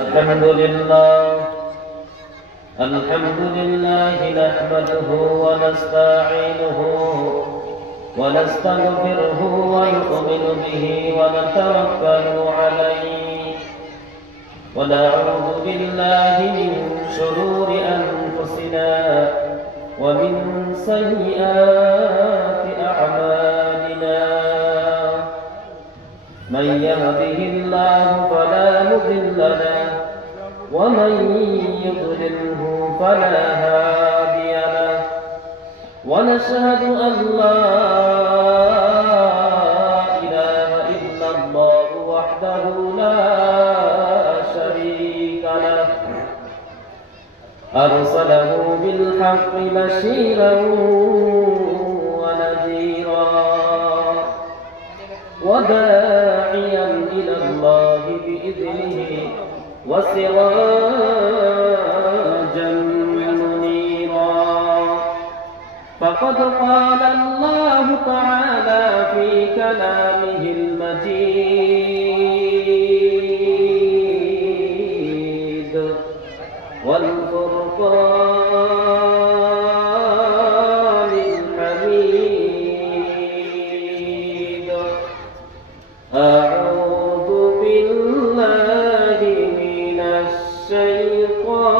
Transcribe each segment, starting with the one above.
الحمد لله نحمده ونستعينه ونستغفره ونؤمن به ونتوكل عليه ونعوذ بالله من شرور أنفسنا ومن سيئات أعمالنا من يهده الله فلا مضل له ومن يضلله فلا هادي له ونشهد أن لا إله إلا الله وحده لا شريك له أرسله بالحق بشيرا ونذيرا وداعيا إلى الله بإذنه وسراجا منيرا فقد قال الله تعالى في كلامه المجيد والفرقان الحميد أعوذ بالله من الشيطان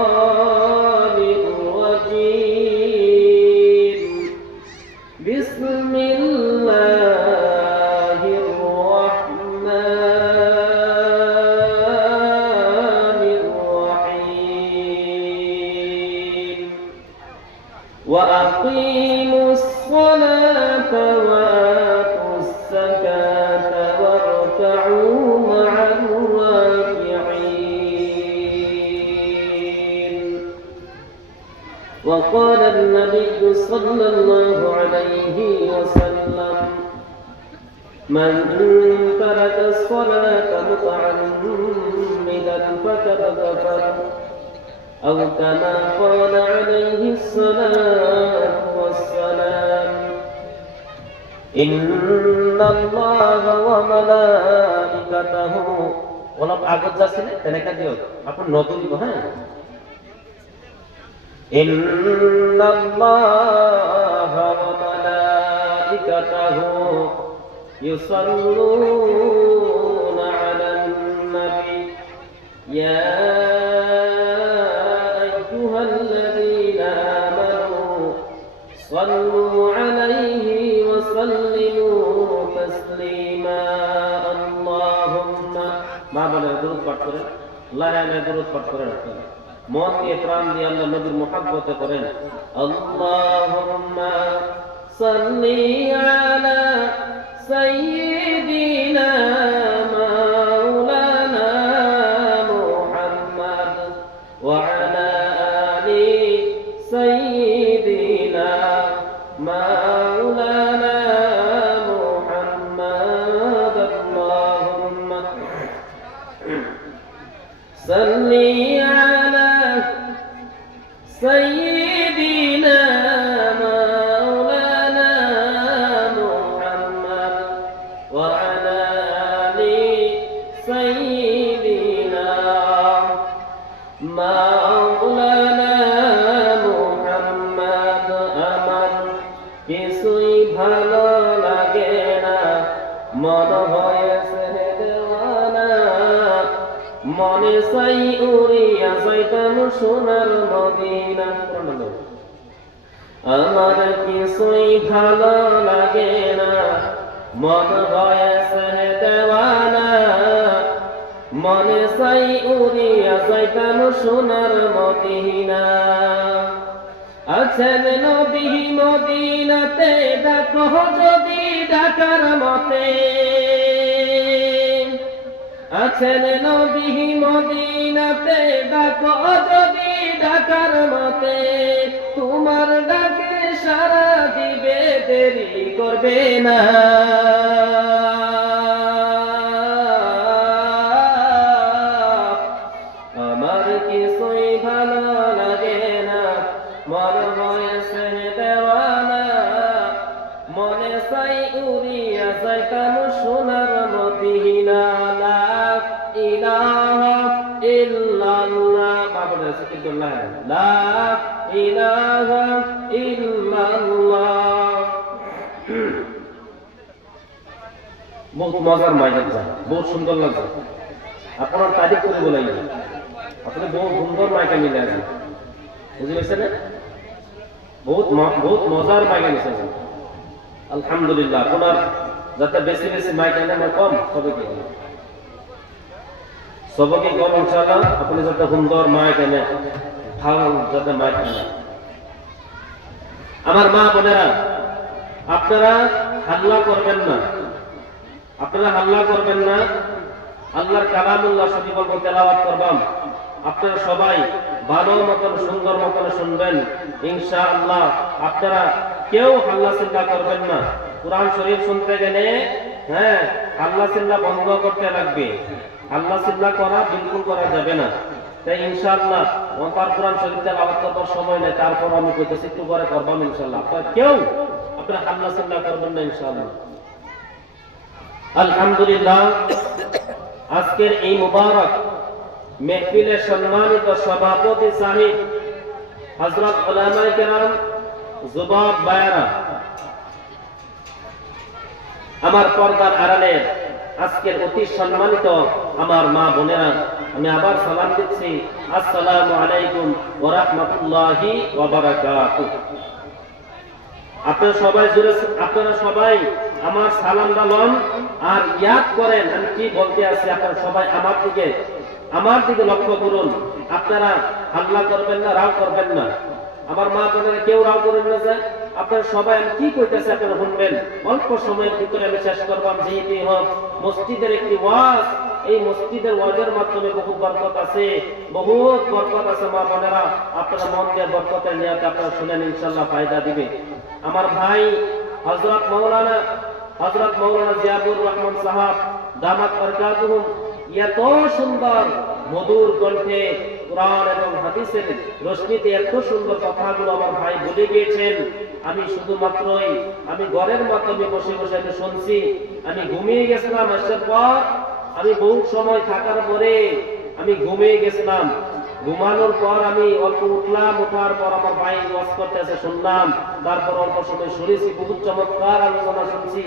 الرجيم بسم الله الرحمن الرحيم وأقيموا الصلاة وآتوا الزكاة واركعوا مع الراكعين وقال النبي صلى الله عليه وسلم من ترك الصلاة متعمدا فقد كفر أو كما قال عليه الصلاة والسلام إن الله وملائكته অলপ আগত যাচ্ছিলে তেনেকা দিও আপন নতুন হ্যাঁ إن الله وملائكته يصلون على النبي يا أيها الذين آمنوا صلوا عليه وسلموا تسليما اللهم ما بلا درود পাঠ করেন আল্লাহ আলাইহি درود পাঠ করেন মন দিয়ে প্রাণ দিয়ে আল্লাহ নবীর মুহাব্বতে করেন আল্লাহুম্মা সাল্লি আলা সাইয়্যিদিনা মাওলানা মুহাম্মদ ওয়া আলা আলি সাইয়্যিদিনা মাওলানা মুহাম্মদ আল্লাহুম্মা সাল্লি سيدنا مولانا محمد وعلى آل سيدنا مولانا محمد আমার কিছুই ভালো লাগে না মন হয়েছে দেওয়ানা মনে চাই উড়িয়া যাইতাম সোনার মদিনা আমার কিছুই ভালো লাগে না মন হয়েছে দেওয়ানা মনে চাই উড়িয়া যাইতাম সোনার মদিনা আছেন নবী মদিনাতে দেখো যদি ডাকার মতে আছেন নবী মদিনাতে ডাকো যদি ডাকার মতে তোমার ডাকে সাড়া দিবে দেরি করবে না আমার কিছুই ভালো লাগে না মন হয়েছে দেওয়ানা মনে চাই উড়িয়া যাইতাম সোনার মদিনা লা ইলাহা ইল্লা ইল্লাল্লাহ মা বলে কিন্তু লা ইলাহা ইল্লাল্লাহ। বহুত মজার মাইকেল যায়, বহুত সুন্দর লাগছে। আপনার তারিখ করে বলাই আপনি বহু সুন্দর মাইকে মিলে আছেন, বুঝতে পারছেন? বহুত মজার মাইকে নিয়েছেন। আলহামদুলিল্লাহ। আপনার যাতে বেশি বেশি মাইকে নেন কম সবকে কম ইনশাআল্লাহ। আপনি যাতে সুন্দর মাইক এনে ভালো যাতে মাইক এনে। আমার মা বোনেরা, আপনারা হাল্লা করবেন না, আপনারা হাল্লা করবেন না। আল্লাহর কালামুল্লাহ শরীফ বলবো তেলাওয়াত করবাম, আপনারা সবাই ভালো মতন সুন্দর মতন শুনবেন ইনশাআল্লাহ। আপনারা কেউ হাল্লা চিল্লা করবেন না। কোরআন শরীফ শুনতে গেলে হাল্লা চিল্লা বন্ধ করতে লাগবে। হাল্লা চিল্লা করা বিলকুল করা যাবে না। তাই ইনশাআল্লাহ ওয়াকার কোরআন শরীফ তেলাওয়াত করার সময় নেই, তারপর আমি কইতেছি একটু পরে করবাম ইনশাআল্লাহ। আপনারা কেউ আপনারা হাল্লা চিল্লা করবেন না ইনশাআল্লাহ। আলহামদুলিল্লাহ। আজকের এই মুবারক মেহফিলের সম্মানিত সভাপতি সাহেব হযরত উলামায়ে কেরাম, যুবক ভাইয়েরা, আমার পর্দার আড়ালের আজকের অতি সম্মানিত আমার মা বোনেরা, আমি আবার সালাম দিচ্ছি, আসসালামু আলাইকুম ওয়া রাহমাতুল্লাহি ওয়া বারাকাতুহু। আপনারা সবাই আমার সালাম দালন আর ইয়াদ করেন আমি কি বলতে আছি। আপনারা সবাই আমার দিকে লক্ষ্য করুন। আপনারা হাল্লা করবেন না, রাগ করবেন না। আমার মা বোনেরা কেউ রাগ করবেন না। আপনারা সবাই আমি কি কইতেছি আপনারা শুনবেন। অল্প সময়ের ভিতরে আমি শেষ করবাম। যেহেতু হোক মসজিদের একটি ওয়াজ, এই মসজিদের ওয়াজের মাধ্যমে বহুত বরকত আছে, বহুত বরকত আছে। মা বোনেরা আপনারা মন দিয়ে বরকতের নিয়তে আপনারা শুনেন, ইনশাআল্লাহ ফায়দা দিবে। আমার ভাই হযরত মাওলানা জিয়াউর রহমান সাহেব দামাত বরকাতুহুম এত সুন্দর মধুর কণ্ঠে কোরআন এবং হাদিসের রশ্মিতে এত সুন্দর কথাগুলো আমার ভাই বলে গিয়েছেন। আমি শুধুমাত্রই আমি ঘরের মাধ্যমে বসে বসে শুনছি। আমি ঘুমিয়ে গেছিলাম। আসার পর আমি বহু সময় থাকার পরে আমি ঘুমিয়ে গেছিলাম। ঘুমানোর পর আমি অল্প উঠলাম, উঠার পর আমার ভাই ওয়াজ করতেছে শুনলাম। তারপর অল্প সময় শুনেছি, বহুত চমৎকার আলোচনা শুনছি।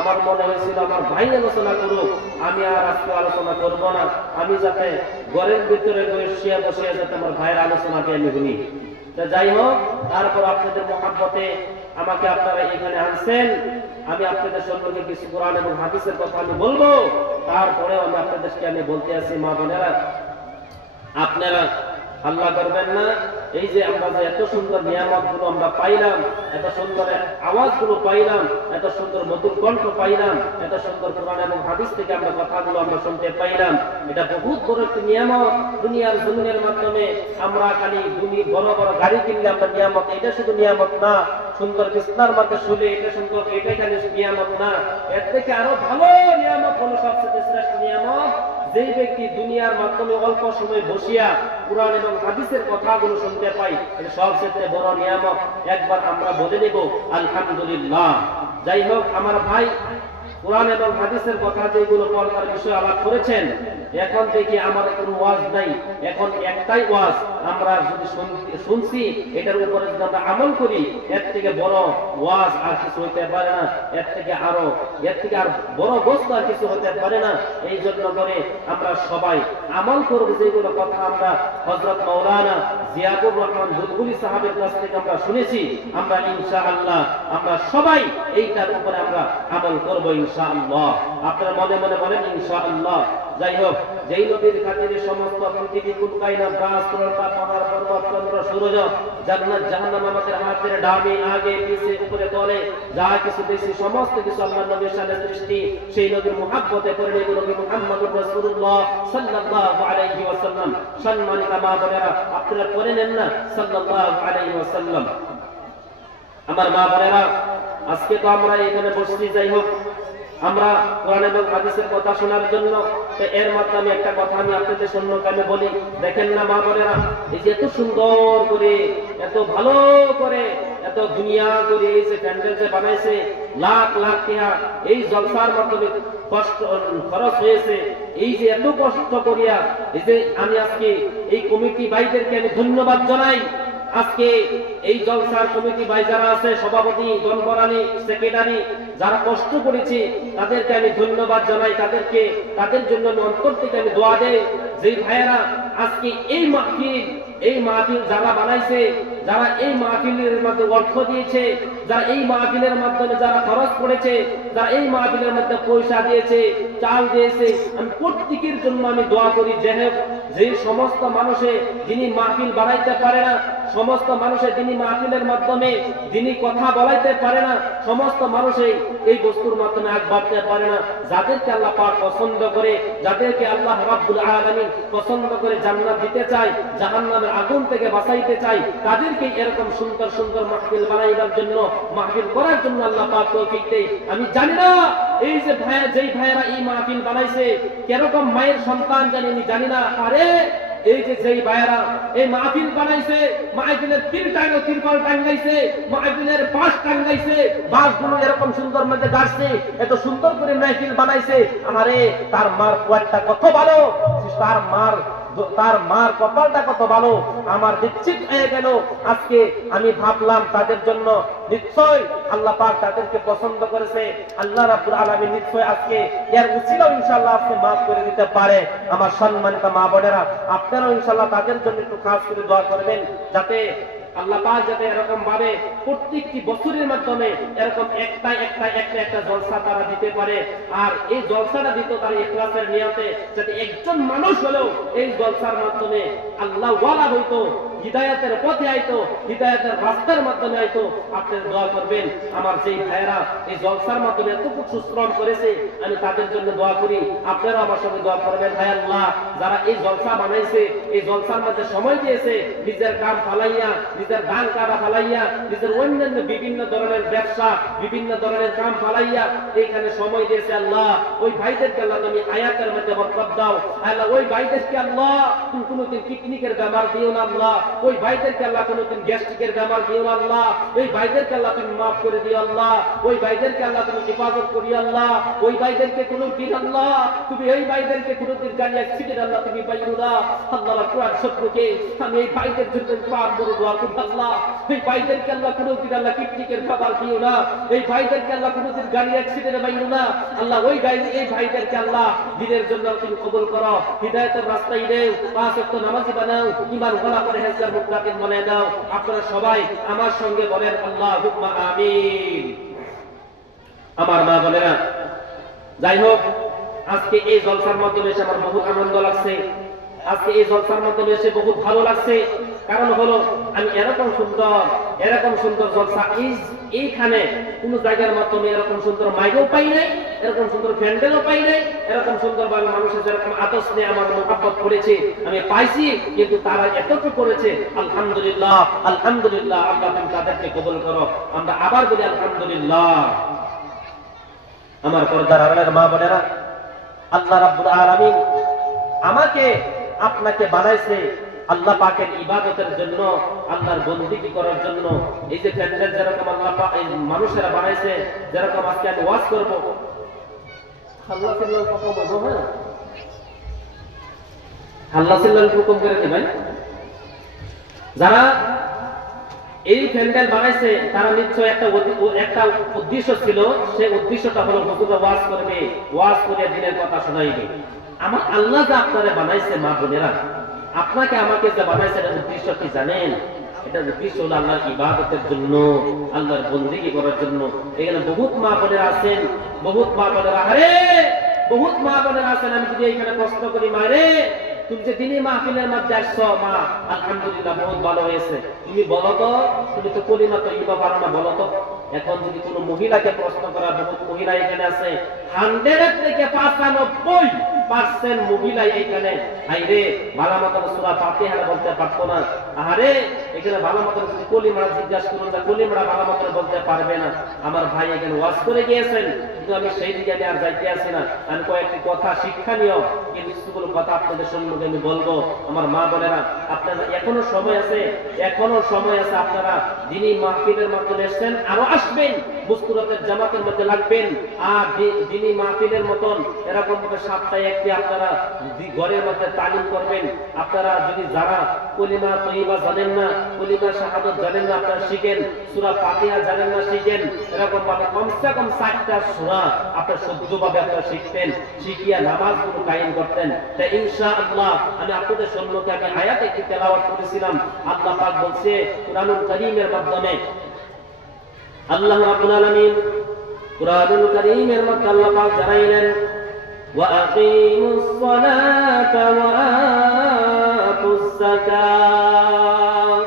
আমার মনে হয়েছিল আমার ভাই আলোচনা করুক, আমি আর আজকে আলোচনা করব না। আমি যাতে ঘরের ভিতরে বসিয়া যাতে আমার ভাইয়ের আলোচনাকে আমি শুনি। যাই হোক, তারপর আপনাদের মহাব্বতে আমাকে আপনারা এখানে আনছেন। আমি আপনাদের সম্পর্কে কিছু কোরআন এবং হাদিসের কথা আমি বলবো। তারপরে আমি আপনাদেরকে আমি বলতে আছি, মা বোনেরা আপনারা হাল্লা করবেন না। এই যে আমরা যে এত সুন্দর নিয়ামত গুলো আমরা পাইলাম, এত সুন্দর আওয়াজ গুলো পাইলাম, এত সুন্দর মধুর কণ্ঠ পাইলাম, এত সুন্দর কোরআন এবং হাদিস থেকে আমরা কথাগুলো আমরা শুনতে পাইলাম, এটা বহুত বড় একটি নিয়ামত। দুনিয়ার জমিনের মাধ্যমে আমরা খালি বড় বড় গাড়ি কিনলে আমরা নিয়ামত, এটা শুধু নিয়ামত না। সুন্দর বিছনার মধ্যে শুলে এটা সুন্দর, এটাই খালি নিয়ামত না। এর থেকে আরো ভালো নিয়ামত হলো সবচেয়ে শ্রেষ্ঠ নিয়ামত, যেই ব্যক্তি দুনিয়ার মাধ্যমে অল্প সময় বসিয়া কোরআন এবং হাদিসের কথাগুলো শুনতে পাই, এটা সবচেয়ে বড় নিয়ামত। একবার আমরা বলে নেব আলহামদুলিল্লাহ। যাই হোক, আমার ভাই কোরআন এবং হাদিসের কথা যেগুলো পড়ার বিষয় আলাপ করেছেন, এখন থেকে আমার কোনো ওয়াজ নাই, এখন একটাই ওয়াজ। আমরা যদি শুনছি এটার উপরে যদি আমরা আমল করি, এর থেকে বড় ওয়াজ আর কিছু হতে পারে না। এর থেকে আর বড় বস্তু আর কিছু হতে পারে না। এই জন্য করে আমরা সবাই আমল করব যেগুলো কথা আমরা হযরত মাওলানা জিয়াউর রহমান বুলবুলি সাহেবের কাছ থেকে আমরা শুনেছি। আমরা ইনশাআল্লাহ আমরা সবাই এইটার উপরে আমরা আমল করব ইনশাআল্লাহ। আপনারা মনে মনে বলেন ইনশাআল্লাহ। যাই হোক, যেই নবীর খাতিরে সমস্ত পৃথিবী কুলকাইনা গাছ লতা পাহাড় পর্বত চন্দ্র সূর্য জান্নাত জাহান্নাম আমাদের হাতের ডানে আগে পিছে উপরে তলে যা কিছু দেখছি সমস্ত কিছু আল্লাহর নবীর শানের সৃষ্টি। সেই নবীর মুহাব্বতে পড়ে নবী মুহাম্মদুর রাসূলুল্লাহ সাল্লাল্লাহু আলাইহি ওয়াসাল্লাম। সম্মানিত মা বোনেরা, আপনারা পড়ে নেন না সাল্লাল্লাহু আলাইহি ওয়াসাল্লাম। আমার মা বোনেরা, আজকে তো আমরা এখানে বসছি, যাই হোক আমরা কোরআন এবং হাদিসের কথা শোনার জন্য। তো এর মাধ্যমে একটা কথা আমি আপনাদের সম্মুখে আমি বলি, দেখেন না মা বোনেরা, এই যে এত সুন্দর করে, এত ভালো করে, এত দুনিয়া করে এই যে প্যান্ডেল যে বানাইছে, লাখ লাখ টাকা এই জলসার মাধ্যমে কষ্ট খরচ হয়েছে, এই যে এত কষ্ট করিয়া এই যে আমি আজকে এই কমিটি ভাইদেরকে আমি ধন্যবাদ জানাই। আজকে এই জলসার কমিটি ভাই যারা আছে, সভাপতি, দলবরানি, সেক্রেটারি, যারা কষ্ট করেছে তাদেরকে আমি ধন্যবাদ জানাই। তাদের জন্য আমি অন্তর থেকে আমি দোয়া দেই। যেই ভাইয়েরা আজকে এই মাহফিল যারা বানাইছে, যারা এই মাহফিলের মধ্যে অর্থ দিয়েছে, যারা এই মাহফিলের মাধ্যমে যারা খরচ করেছে, যারা এই মাহফিলের মধ্যে পয়সা দিয়েছে, চাল দিয়েছে, আমি প্রত্যেকের জন্য আমি দোয়া করি। যে সমস্ত মানুষে যিনি মাহফিল বানাইতে পারে না, সমস্ত মানুষে যিনি মাহফিলের মাধ্যমে যিনি কথা বলাইতে পারে না, সমস্ত মানুষে এই বস্তুর মাধ্যমে আগ বাড়তে পারে না, যাদেরকে আল্লাহ পাক পছন্দ করে, যাদেরকে আল্লাহ রাব্বুল আলামিন পছন্দ করে জান্নাত দিতে চায়, জাহান্নামের আগুন থেকে বাঁচাইতে চায়, তাদেরকে এরকম সুন্দর সুন্দর মাহফিল বানাইবার জন্য, মাহফিল করার জন্য আল্লাহ পাক তৌফিক দেয়। আমি জানি না এই যে যেই ভাইয়েরা এই মাহফিল বানাইছে কিরকম মায়ের সন্তান জানি, আমি জানি না। আরে এই যে যেই ভাইয়েরা এই মাহফিল বানাইছে, মাহফিলের তিরপাল টাঙ্গাইছে, মাহফিলের বাঁশ টাঙ্গাইছে, বাঁশগুলো এরকম সুন্দর মধ্যে গাছছে, এত সুন্দর করে মাহফিল বানাইছে। আমারে তার মার কোয়ারটা কত ভালো, তার মার কপালটা কত ভালো। আমার নিশ্চিত হয়ে গেল আজকে আমি ভাবলাম তাদের জন্য নিশ্চয় আল্লাহ পাক তাদেরকে পছন্দ করেছে। আল্লাহ রাব্বুল আলামিন নিশ্চয় আজকে এর উসিলা ইনশাআল্লাহ আপনি maaf করে দিতে পারে। আমার সম্মানিত মা বোনেরা, আপনারাও ইনশাআল্লাহ তাদের জন্য একটু খাস করে দোয়া করবেন, যাতে আল্লাহ পাক যাতে এরকম ভাবে প্রত্যেকটি বছরের মাধ্যমে এরকম একটা জলসা তারা দিতে পারে। আর এই জলসাটা দিত তারা ইখলাসের নিয়তে, যাতে একজন মানুষ হলেও এই জলসার মাধ্যমে আল্লাহ ওয়ালা হইতো, হিদায়াতের পথে আইতো, হিদায়াতের রাস্তার মাধ্যমে আইতো। আপনি দোয়া করবেন। আমার যেই ভাইয়েরা এই জলসার মাধ্যমে এতটুকু শ্রম করেছে, আমি তাদের জন্য দোয়া করি। আপনারা আমার সঙ্গে দোয়া করবেন। ভাই আল্লাহ, যারা এই জলসা বানাইছে, এই জলসার মধ্যে সময় দিয়েছে, নিজের কাম ফালাইয়া, নিজের ধান কাটা ফালাইয়া, নিজের অন্যান্য বিভিন্ন ধরনের ব্যবসা, বিভিন্ন ধরনের কাম ফালাইয়া এইখানে সময় দিয়েছে, আল্লাহ ওই ভাইদেরকে আল্লাহ তুমি আয়াতের মধ্যে বরকত দাও। আল্লাহ ওই ভাইদেরকে আল্লাহ তুমি কোনোদিন পিকনিকের বেমার দিও না আল্লাহ, ওই ভাইদেরকে আল্লাহ কোনোদিন গ্যাস্ট্রিকের বেমার দিও না আল্লাহ, ওই ভাইদেরকে আল্লাহ তুমি মাফ করে দিও আল্লাহ, ওই ভাইদেরকে আল্লাহ তুমি হেফাজত করিও আল্লাহ, ওই ভাইদেরকে কোনোদিন আল্লাহ তুমি এই ভাইদেরকে কোনোদিন গাড়ি অ্যাক্সিডেন্ট আল্লাহ তুমি পাইও না আল্লাহ। কুরআন শব্দকে আমি এই ভাইদের জন্য পাপ করে দোয়া করি আল্লাহ, এই ভাইদেরকে আল্লাহ কোনোদিন আল্লাহ পিকনিকের খাবার দিও না, এই ভাইদেরকে আল্লাহ কোনোদিন গাড়ি অ্যাক্সিডেন্টে পাইও না আল্লাহ। ওই এই ভাইদেরকে আল্লাহ দিনের জন্য তুমি কবুল করো, হিদায়াতের রাস্তায় দেও, পাঁচ ওয়াক্ত নামাজি বানাও, ঈমান ওয়ালা পরহেজগার মুত্তাকিন বানায় দাও। আপনারা সবাই আমার সঙ্গে বলেন আল্লাহুম্মা আমিন। আমার মা বোনেরা, যাই হোক আজকে এই জলসার মাধ্যমে এসে আমার বহুত আনন্দ লাগছে, আজকে এই জলসার মাধ্যমে এসে বহুত ভালো লাগছে। কারণ হলো আমি এরকম সুন্দর জলসা এইখানে কোন জায়গার মাধ্যমে এরকম সুন্দর মাইকও পাই নাই, এরকম সুন্দর প্যান্ডেলও পাই নাই, এরকম সুন্দর ভাবে মানুষের যেরকম আদর্শ নিয়ে আমার মোহাব্বত করেছে আমি পাইছি, কিন্তু তারা এতটুকু করেছে। আলহামদুলিল্লাহ, আলহামদুলিল্লাহ। আল্লাহ তুমি তাদেরকে কবুল করো। আমরা আবার বলি আলহামদুলিল্লাহ। আমার পর্দার আড়ালের মা বোনেরা, আল্লাহ রাব্বুল আলামিন আমাকে আপনাকে বানাইছে আল্লাহ পাকের ইবাদতের জন্য, আল্লাহর বন্দেগী করার জন্য। এই যে প্যান্ডেল যেরকম আল্লাহ পাক এই মানুষেরা বানাইছে, যেরকম আজকে আমি ওয়াজ করব, আল্লাহ সাল্লাল্লাহু আলাইহি ওয়াসাল্লাম আল্লাহ সাল্লাল্লাহু হুকুম করে দিবেন। যারা এই প্যান্ডেল বানাইছে তারা নিশ্চয় একটা উদ্দেশ্য ছিল, সেই উদ্দেশ্যটা হলো হুজুর ওয়াজ করবে, ওয়াজ করে দিনের কথা শোনাইবে। আমার আল্লাহ যা আপনারা বানাইছে মা বোনেরা, আপনাকে আমাকে যা বানাইছে এর উদ্দেশ্য কি জানেন? এটা উদ্দেশ্য হলো আল্লাহর ইবাদতের জন্য, আল্লাহর বন্দেগী করার জন্য। এখানে বহুত মা বোনেরা আছেন, বহুত মা বোনেরা, আরে বহুত মা বোনেরা আছেন। আমি যদি এখানে প্রশ্ন করি, মারে তুমি যে দিনী মাহফিলের মধ্যে আসছো, মা আলহামদুলিল্লাহ বহুত ভালো হয়েছে, তুমি বলো তো, তুমি তো কলিমা তৈবা পারো না, বলো তো। এখন যদি কোনো মহিলাকে প্রশ্ন করা, বহুত মহিলা এখানে আছে, 100 থেকে 95 90% মহিলাই এখানে আইরে ভালো মতন সূরা ফাতিহা বলতে পারতো না। আরে এখানে ভালো মতন যদি কলিমা জিজ্ঞাসা করুন না, কলিমা ভালো মতন বলতে পারবে না। আমার ভাই এখানে ওয়াজ করে গিয়েছেন, কিন্তু আমি সেই দিকে আর যাইতে আসি না। আমি কয়েকটি কথা শিক্ষণীয় কিছুগুলো কথা আপনাদের সম্মুখে আমি বলবো। আমার মা বোনেরা, আপনারা এখনো সময় আছে, এখনো সময় আছে। আপনারা দিনী মাহফিলের মাধ্যমে এসেছেন, আরো আসবেন, মুস্কুরাতের জামাতের মধ্যে লাগবেন। আর দিনী মাহফিলের মতন এরকম ভাবে সপ্তাহে একটি আপনারা ঘরের মধ্যে তালিম করবেন। আপনারা যদি যারা কলিমা তৈবা জানেন না, কলিমা শাহাদাত জানেন না, আপনারা শিখেন। সূরা ফাতিহা জানেন না, শিখেন। এরকম ভাবে কমসে কম 4টা সূরা আপনারা শুদ্ধভাবে আপনারা শিখতেন, শিখিয়া নামাজগুলো কায়েম করতেন। তাই ইনশাআল্লাহ আমি আপনাদের সম্মুখে আমি আয়াত একটি তেলাওয়াত করেছিলাম। আল্লাহ পাক বলছে কুরআনুল কারীমের মাধ্যমে, আল্লাহ রাব্বুল আলামিন কুরআনুল কারীমের মধ্যে আল্লাহ পাক জানাইলেন, ওয়া আকিমুস সালাতা ওয়া আতুস যাকাত।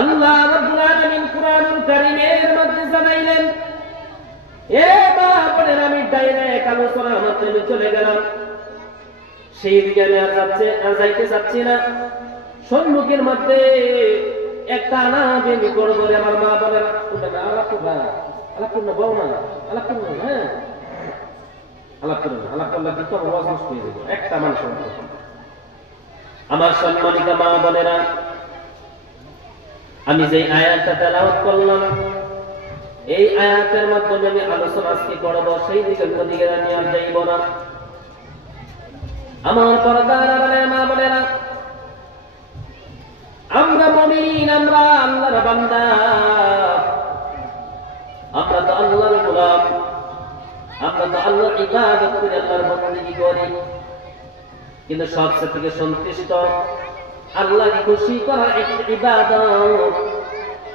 আল্লাহ রাব্বুল আলামিন কুরআনুল কারীমের মধ্যে জানাইলেন, এবারে আমি ডাইরেক্ট আলোচনার মধ্যে চলে গেলাম। সেই দিকে আমি আর যাইতে চাচ্ছি না। সম্মুখের মধ্যে একটা আনাবেনি করে বলে আমার মা বলে আলাপ বল না, আলাপ করবো, হ্যাঁ আলাপ করবো, আলাপ করলে কিন্তু আমার ওয়াজ নষ্ট হয়ে যাবে। একটা মানুষ আমার সম্মানিত মা বোনেরা, আমি যে আয়াতটা তেলাওয়াত করলাম, এই আয়াতের মাধ্যমে আমি আলোচনা আজকে করব। সেই দিকে আমি আর যাইব না। আমার পর্দার আড়ালের মা বোনেরা, আমরা মুমিন, আমরা আল্লাহর বান্দা, আমরা তো আল্লাহর গোলাম, আমরা তো আল্লাহর ইবাদত করি, আল্লাহর বندگی করি। কিন্তু সবচেয়ে থেকে সন্তুষ্ট আল্লাহকে খুশি করার একটি ইবাদত,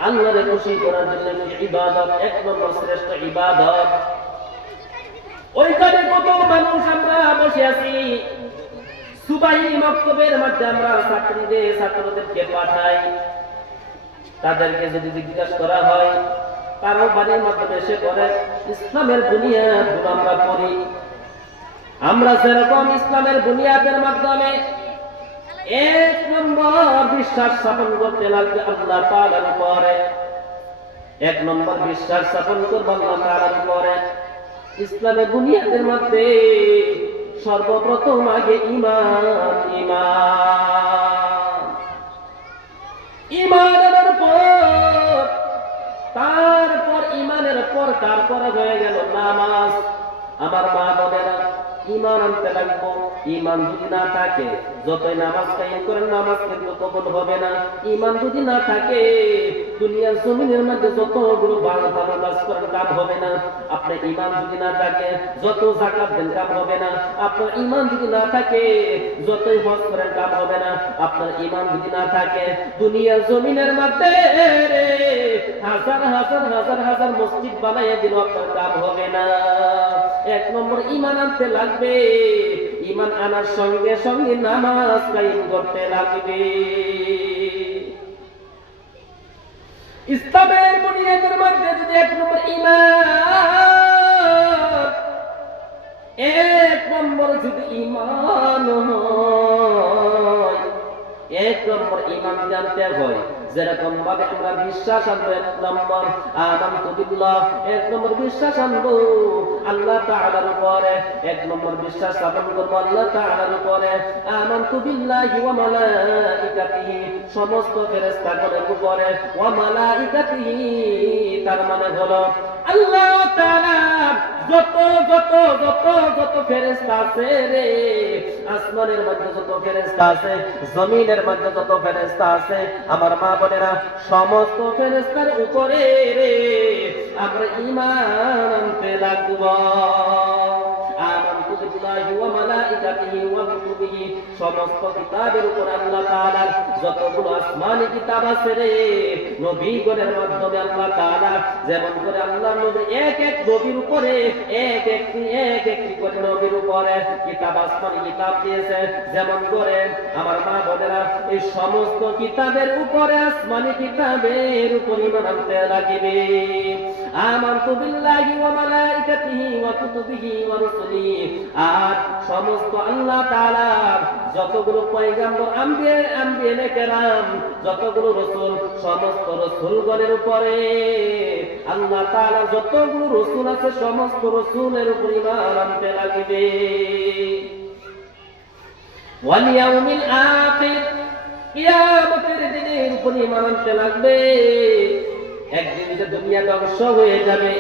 আল্লাহকে খুশি করার জন্য একটি ইবাদত, এক নম্বর শ্রেষ্ঠ ইবাদত। ওইখানে কত মানুষ আমরা বসে আছি, সুবাহি মক্তবের মধ্যে আমরা ছাত্রদেরকে পাঠাই। তাদেরকে যদি জিজ্ঞাসা করা হয়, তারাও বাড়ির মাধ্যমে এসে পড়ে ইসলামের বুনিয়াদগুলো আমরা পড়ি। আমরা যেরকম ইসলামের বুনিয়াদের মাধ্যমে এক নম্বর বিশ্বাস স্থাপন করতে লাগবে আল্লাহ তাআলার উপরে, এক নম্বর বিশ্বাস স্থাপন করব আল্লাহ তাআলার উপরে। ইসলামের বুনিয়াদের মধ্যে সর্বপ্রথম আগে ঈমান, ঈমানের পর, তারপর ঈমানের পর তারপরে হয়ে গেল নামাজ। আমার মা বোনেরা, ঈমান আনতে লাগবো। ঈমান যদি না থাকে, যতই নামাজ কায়েম করেন, নামাজ কিন্তু কবুল হবে না। ঈমান যদি না থাকে, দুনিয়ার জমিনের মধ্যে যতগুলো ভালো ভালো কাজ করেন কাজ হবে না। আপনার ঈমান যদি না থাকে, যত যাকাত দেন কাজ হবে না। আপনার ঈমান যদি না থাকে, যতই হজ করেন কাজ হবে না। আপনার ঈমান যদি না থাকে, দুনিয়ার জমিনের মধ্যে হাজার হাজার হাজার হাজার মসজিদ বানাইয়া দিল, আপনার কাজ হবে না। এক নম্বর ঈমান আনতে লাগবে। ঈমান আনার সঙ্গে সঙ্গে নামাজ কায়েম করতে লাগবে। ইসলামের বুনিয়াদের মধ্যে যদি এক নম্বর ঈমান, এক নম্বর যদি ঈমান হয়, এক নম্বর ঈমান জানতে হয়। যেরকম ভাবে আমরা বিশ্বাস আনবো, এক নম্বর আমানতু বিল্লাহ, এক নম্বর বিশ্বাস আনবো আল্লাহ তাআলার উপরে, এক নম্বর বিশ্বাস স্থাপন করবো আল্লাহ তাআলার উপরে। আমানতু বিল্লাহি ওয়া মালাইকাতিহি, সমস্ত ফেরেশতাগণের উপরে, ওয়া মালাইকাতিহি তার মানে হলো আল্লাহ তাআলা যত যত যত যত ফেরেশতা আছে রে, আসমানের মধ্যে যত ফেরেশতা আছে, জমিনের মধ্যে যত ফেরেশতা আছে, আমার মা বোনেরা, সমস্ত ফেরেশতার উপরে রে আমরা ঈমান আনতে লাগব। আমানতু বিল্লাহি ওয়া মালাইকাতিহি ওয়া কুতুবিহি, সমস্ত কিতাবের উপর আল্লাহ তাআলার যতগুলো আসমানি কিতাব আছে রে, নবীগণের মাধ্যমে আল্লাহ তাআলা যেমন করে আল্লাহ নবী এক এক নবীর উপরে এক একটি করে নবীর উপরে কিতাব, আসমানি কিতাব দিয়েছে, যেমন করে আমার মা বোনেরা এই সমস্ত কিতাবের উপরে, আসমানি কিতাবের উপর ঈমান আনতে লাগবে। আমানতু বিল্লাহি ওয়া মালাইকাতিহি ওয়া কুতুবিহি ওয়া রুসুলিহি। আর সমস্ত আল্লাহ তাআলার যতগুলো পয়গম্বর, আম্বিয়া কেরাম, যতগুলো রাসূল, সমস্ত রাসূলগণের উপরে আল্লাহ তাআলা যতগুলো রাসূল আছে সমস্ত রাসূলের উপর ঈমান আনতে লাগবে। ওয়াল ইয়াউমিল আখির, কিয়ামতের দিনের উপর ঈমান আনতে লাগবে। একদিন যে দুনিয়া ধ্বংস হয়ে যাবে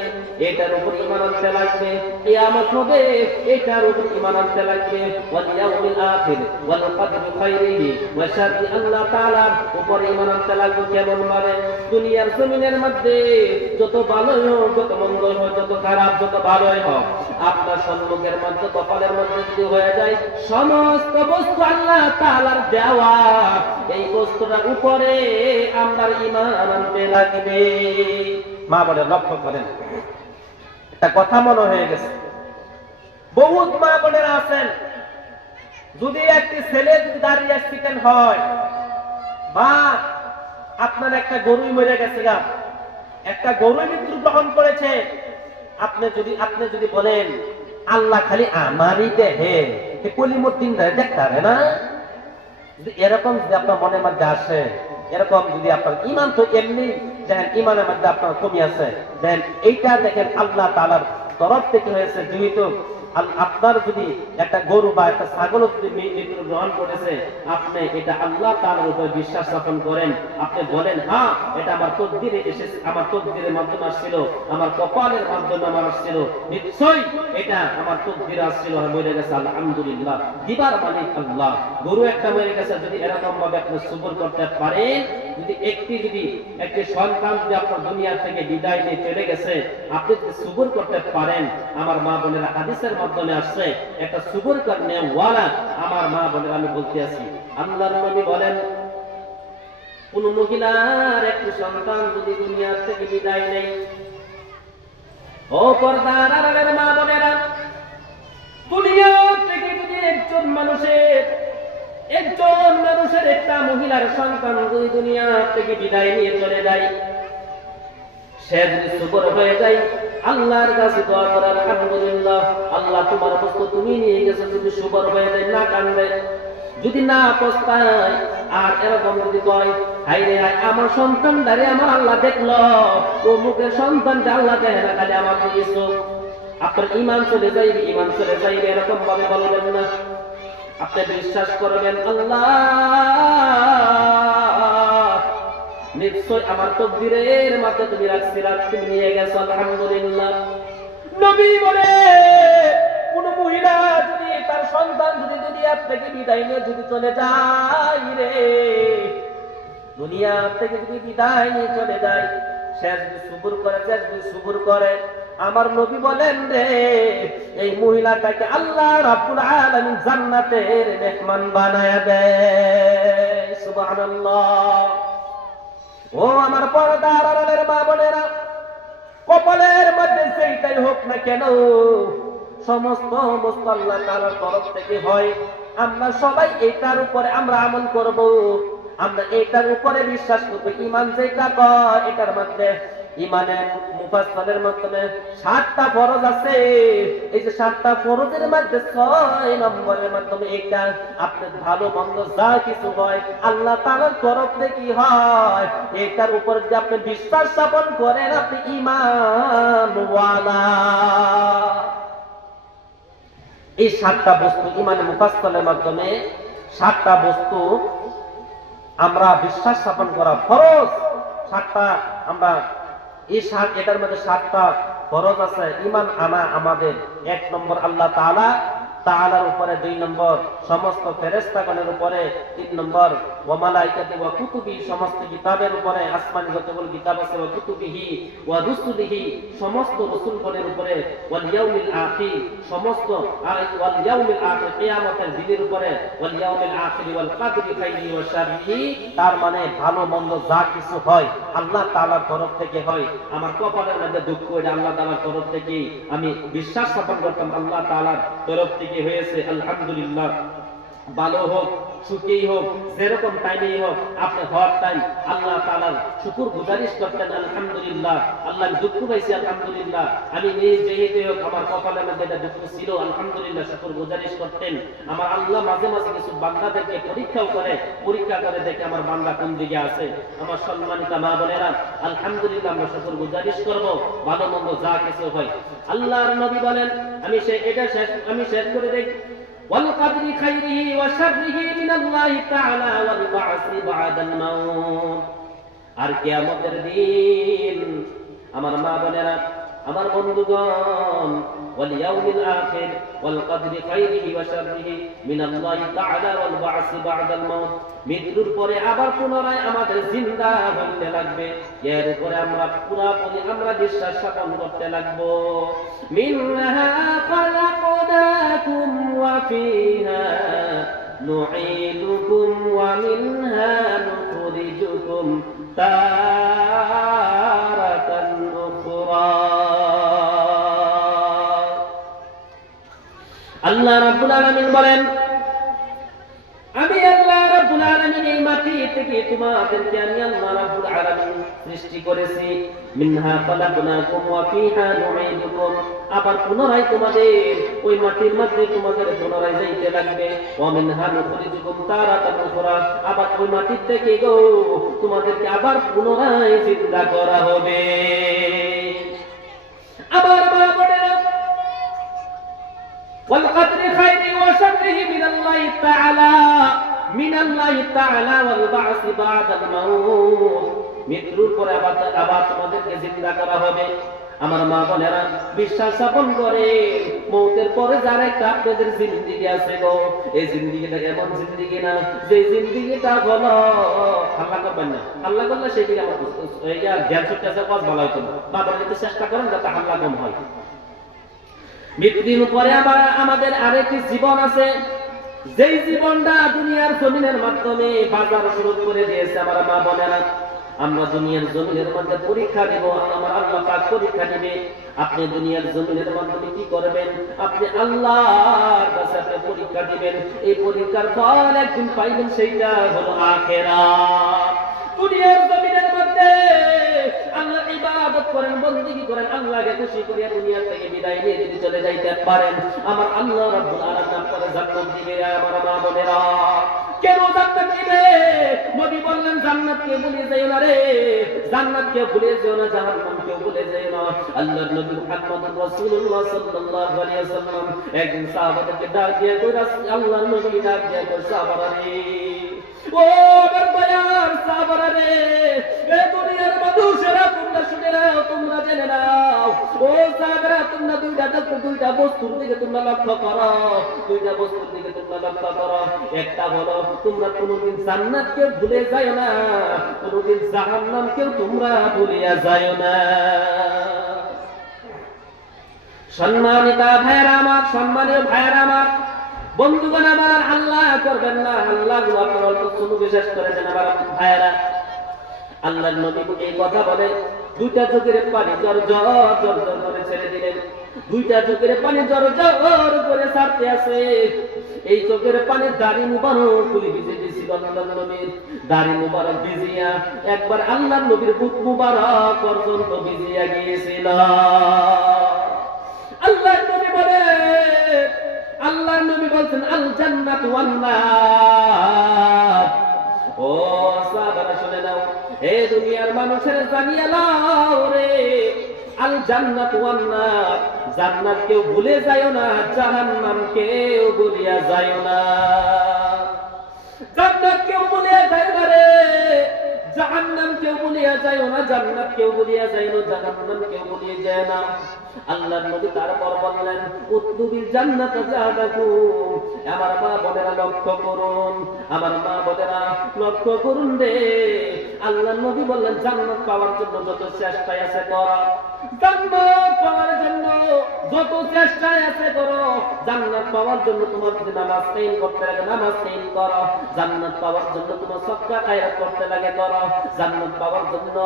এটার উপর ঈমান আনতে লাগবে, কিয়ামত হবে এটার উপর ঈমান আনতে লাগবে। ওয়াল ইয়াউমিল আখির ওয়াল কদরি খাইরিহি ওয়া শাররি, আল্লাহ তাআলার উপর ঈমান আনতে লাগবে। কেমন ভাবে? দুনিয়ার জমিনের মধ্যে যত ভালোই হোক, যত মন্দই হোক, যত খারাপ যত ভালোই হোক, আপনার সম্মুখের মধ্যে কপালের মধ্যে যদি হয়ে যায় সমস্ত বস্তু আল্লাহ তাআলার দেওয়া, এই বস্তুটার উপরে আমরা ঈমান আনতে লাগবে। মা বলে লক্ষ্য করেন, একটা কথা মনে হয়ে গেছে, বহুত মা বোনেরা আছেন, যদি একটি ছেলে যদি দাঁড়িয়ে অ্যাক্সিডেন্ট হয় বা আপনার একটা গরুই মরে গেছে, একটা গরুই মৃত্যু গ্রহণ করেছে, আপনি যদি বলেন আল্লাহ খালি আমারই দেহে কলিমুদ্দিন দেখতে হবে না, এরকম যদি আপনার মনের মধ্যে আসে, এরকম যদি আপনার ঈমান তো এমনি দেখেন ঈমানের মধ্যে আপনার কমি আছে, দেখেন এইটা দেখেন আল্লাহ তাআলার তরফ থেকে হয়েছে। যেহেতু আপনার যদি একটা গরু বা একটা ছাগলও যদি মৃত্যু গ্রহণ করেছে, আপনি এটা আল্লাহ তাআলার উপর বিশ্বাস স্থাপন করেন, আপনি বলেন হ্যাঁ এটা আমার তকদিরে এসেছে, আমার তকদিরের মাধ্যমে আসছিল, আমার কপালের মাধ্যমে আমার আসছিল, নিশ্চয়ই এটা আমার তকদিরে আসছিল, আর মরে গেছে আলহামদুলিল্লাহ, দিবার মালিক আল্লাহ। গরু একটা মরে গেছে, যদি এরকম ভাবে আপনি সবর করতে পারেন, যদি একটি সন্তান যদি আপনার দুনিয়া থেকে বিদায় নিয়ে চলে গেছে, আপনি যদি সবর করতে পারেন, আমার মা বোনেরা হাদিসের মাধ্যমে আসছে একটা সবর করনে ওয়ালা, আমার মা বোনেরা আমি বলতে আছি, আল্লাহর নবী বলেন কোন মহিলার একটি সন্তান যদি দুনিয়া থেকে বিদায় নেয়, ও পর্দার আড়ালের মা বোনেরা, দুনিয়া থেকে যদি একজন মানুষের একটা মহিলার সন্তান যদি দুনিয়া থেকে বিদায় নিয়ে চলে যায়, সে যদি সবর হয়ে যায়, আল্লাহর কাছে দোয়া করে আলহামদুলিল্লাহ, আল্লাহ তোমার বস্তু তুমি নিয়ে গেছো, যদি সবর হয়ে যায়, না কান্দে, যদি না পস্তায়, আর এরকম যদি কয় হাইরে হাই আমার সন্তানটারে আমার আল্লাহ দেখলো, ও মুখের সন্তানটা আল্লাহ দেখে না, খালি আমাকে দিয়েছো, আপনার ঈমান চলে যাইবে, এরকম ভাবে বলবেন না। আপনি বিশ্বাস করবেন আল্লাহ নিশ্চয় আমার তকদিরের মধ্যে তুমি রাখছিলাম, তুমি নিয়ে গেছো, আলহামদুলিল্লাহ। নবী বলে কোন মহিলা যদি তার সন্তান যদি দুনিয়া থেকে বিদায় নিয়ে যদি চলে যায় রে, দুনিয়া থেকে যদি বিদায় নিয়ে চলে যায়, সে যদি সবর করে, আমার নবী বলেন রে, এই মহিলাটাকে আল্লাহ রাব্বুল আলামিন জান্নাতের মেহমান বানায়া দেয়। সুবহানাল্লাহ। ও আমার পর্দার আড়ালের মা বোনেরা, কপালের মধ্যে যেইটাই হোক না কেন, সমস্ত বস্তু আল্লাহ তাআলার তরফ থেকে হয়। আমরা সবাই এটার উপরে আমরা আমল করব, আমরা এটার উপরে বিশ্বাস করব। ঈমান যেটা কয়, এটার মধ্যে ঈমানের মুফাসসালের মাধ্যমে 7টা ফরজ আছে। এই যে 7টা ফরজের মধ্যে 6 নম্বরের মাধ্যমে এটা আপনার ভালো মন্দ যা কিছু হয় আল্লাহ তাআলার তরফ থেকে হয়, এটার উপর যদি আপনি বিশ্বাস স্থাপন করেন, আপনি ঈমানওয়ালা। এই 7টা বস্তু ঈমানের মুফাসসালের মাধ্যমে 7টা বস্তু আমরা বিশ্বাস স্থাপন করা ফরজ। 7টা আমরা এটার মধ্যে 7টা ফরজ আছে। ঈমান আনা আমাদের 1 নম্বর আল্লাহ তাআলার উপরে, 2 নম্বর সমস্ত ফেরেশতাগণের উপরে, 3 নম্বর ওয়া মালাইকাতি ওয়া কুতুবি সমস্ত কিতাবের উপরে, আসমানি যতগুলো কিতাব আছে, ওয়া কুতুবিহি ওয়া রুসুলিহি সমস্ত রাসূলগণের উপরে, ওয়াল ইয়াউমিল আখির সমস্ত ওয়াল ইয়াউমিল আখির কিয়ামতের দিনের উপরে, ওয়াল ইয়াউমিল আখির ওয়াল কদরি খাইরি ওয়া শাররিহি, তার মানে ভালো মন্দ যা কিছু হয় আল্লাহ তাআলার তরফ থেকে হয়। আমার কপালের মধ্যে দুঃখ, এটা আল্লাহ তাআলার তরফ থেকে আমি বিশ্বাস স্থাপন করতাম, আল্লাহ তাআলার তরফ থেকে হয়েছে, আলহামদুলিল্লাহ। ভালো হোক সুখেই হোক যেরকম টাইমেই হোক আপনি হর টাইম আল্লাহ তাআলার শুকর গুজারিশ করতেন আলহামদুলিল্লাহ আল্লাহ দুঃখ পাইছি আলহামদুলিল্লাহ আমি নিজ যেহেতু হোক আমার কপালের মধ্যে এটা দুঃখ ছিল আলহামদুলিল্লাহ শুকর গুজারিশ করতেন আমার আল্লাহ মাঝে মাঝে কিছু বান্দাদেরকে পরীক্ষা করে দেখে আমার বান্দা কোন দিকে আছে আমার সম্মানিত মা বোনেরা আলহামদুলিল্লাহ আমরা শুকর গুজারিশ করব ভালো মন্দ যা কিছু হয় আল্লাহর নবী বলেন আমি শেষ করে দেই والقدر خيره وشره من الله تعالى والبعث بعد الموت আর কিয়ামতের দিন আমার মা বোনেরা আমার বন্ধুগণ ওয়াল ইয়াউমিল আখির ওয়াল কদরি খাইরিহি ওয়া শাররিহি মিনাল্লাহি তাআলা ওয়াল বা'স বা'দাল মাউত মৃত্যুর পরে আবার পুনরায় আমাদের জিন্দা হতে লাগবে এর উপরে আমরা পুরোপুরি আমরা বিশ্বাস স্থাপন করতে লাগবো মিনহা খালাকনাকুম ওয়া ফিহা নুঈদুকুম ওয়া মিনহা নুখরিজুকুম তারাতান উখরা আল্লাহ রাব্বুল আলামিন বলেন আমি আল্লাহ রাব্বুল আলামিন এই মাটি থেকে তোমাদেরকে আমি আল্লাহ রাব্বুল আলামিন সৃষ্টি করেছি মিনহা খালাকনাকুম ওয়া ফিহা নুঈদুকুম আবার পুনরায় তোমাদের ওই মাটির মধ্যে তোমাদের পুনরায় যাইতে লাগবে ওয়া মিনহা নুখরিজুকুম তারাতান উখরা আবার ওই মাটি থেকে গো তোমাদেরকে আবার পুনরায় জিন্দা করা হবে আবার মা বোনেরা والقدر خيره وشره من الله تعالى والبعث بعد الموت মৃত্যুর পরে আবার তোমাদেরকে জিন্দা করা হবে আমার মা বোনেরা বিশ্বাস স্থাপন করে মৌতের পরে যার একটা আপনাদের জিন্দেগি আছে গো এই জিন্দেগিটা এমন জিন্দেগি না যে জিন্দেগিটা হলো আল্লাহ করবেন না আল্লাহ করলে সেদিকে আমার জ্ঞান শক্তি আছে কাজ ভালো হতো না বাবার একটু চেষ্টা করেন যাতে আল্লাহ কম হয় মৃত্যুর পরে আবার আমাদের আরেকটি জীবন আছে যেই জীবনটা দুনিয়ার জমিনের মাধ্যমে বাজার শুরু করে দিয়েছে আমার মা বোনেরা আমরা দুনিয়ার জমিনের মধ্যে পরীক্ষা দেব আমার আল্লাহ পাক পরীক্ষা দিবে আপনি দুনিয়ার জমিনের মাধ্যমে কি করবেন আপনি আল্লাহর কাছে আপনি পরীক্ষা দিবেন এই পরীক্ষার ফল একদিন পাইবেন সেইটা হলো আখিরাত দুনিয়ার জমিনের মধ্যে আল্লাহর ইবাদত করেন বندگی করেন আল্লাহকে খুশি করিয়া দুনিয়া থেকে বিদায় নিয়ে যদি চলে যাইতে পারেন আমার আল্লাহ রাব্বুল আলামিন আপনাকে জান্নাত দিবে আমার মা বোনেরা কেন জান্নাত দিবে নবী বললেন জান্নাতকে ভুলে যাও না রে জান্নাতকে ভুলে যাও না জাহান্নামকে ভুলে যাও না আল্লাহর নবী মুহাম্মদুর রাসূলুল্লাহ সাল্লাল্লাহু আলাইহি ওয়াসাল্লাম একদিন সাহাবাদেরকে ডাক দিয়ে কই আল্লাহর নবী ডাক দিয়ে কই সাহাবারা রে ও আমার দয়ার সাহাবারা রে এই দুনিয়ার মানুষেরা তোমরা শুনে নাও তোমরা জেনে নাও ও সাহাবারা তোমরা দুইটা বস্তুর দিকে তোমরা লক্ষ্য করো দুইটা বস্তুর দিকে তোমরা লক্ষ্য করো একটা হলো তোমরা কোনোদিন জান্নাতকে ভুলে যাও না কোনোদিন জাহান্নামকেও তোমরা ভুলিয়া যাও না সম্মানিতা ভাইরা আমার সম্মানীয় ভাইরা আমার বন্ধুগণ আমার আল্লাহ করবেন না আল্লাহ গুলো আপনারা অল্প শুধু বিশ্বাস করে দেন আমার ভাইরা আল্লাহর নবী এই কথা বলে দুইটা চোখের পানি জর করে ছেড়ে দিলেন দুইটা চোখের পানি জর করে ছাড়তে আছে এই চোখের পানি দাড়ি মুবারক তুলি ভিজে দিয়েছিল আল্লাহর নবীর দাড়ি মুবারক ভিজিয়া একবার আল্লাহর নবীর বুক মুবারক পর্যন্ত ভিজিয়া গিয়েছিল আল্লাহর নবী বলে আল্লাহর নবী বলেন আল জান্নাতু ওয়ান নার ও সাহাবারা শুনে নাও হে দুনিয়ার মানুষের জানিয়ে নাও রে আল জান্নাতু ওয়ান নার জান্নাত কেউ ভুলে যায়ও না জাহান্নাম কেউ ভুলিয়া যায়ও না জান্নাত কেউ ভুলিয়া যায় না রে জাহান্নাম কেউ ভুলিয়া যায়ও না জান্নাত কেউ ভুলিয়া যায় না জাহান্নাম কেউ ভুলিয়া যায় না আল্লাহর নবী তারপর বললেন উতলুবিল জান্নাত জাহাদাকুম আমার মা বোনেরা লক্ষ্য করুন আমার মা বোনেরা লক্ষ্য করুন রে আল্লাহর নবী বললেন জান্নাত পাওয়ার জন্য যত চেষ্টা আছে করা জান্নাত পাওয়ার জন্য যত চেষ্টা আছে করো। জান্নাত পাওয়ার জন্য তোমার যদি নামাজ কায়েম করতে লাগে নামাজ কায়েম করো। জান্নাত পাওয়ার জন্য তোমার সদকা খায়রাত করতে লাগে করো। জান্নাত পাওয়ার জন্য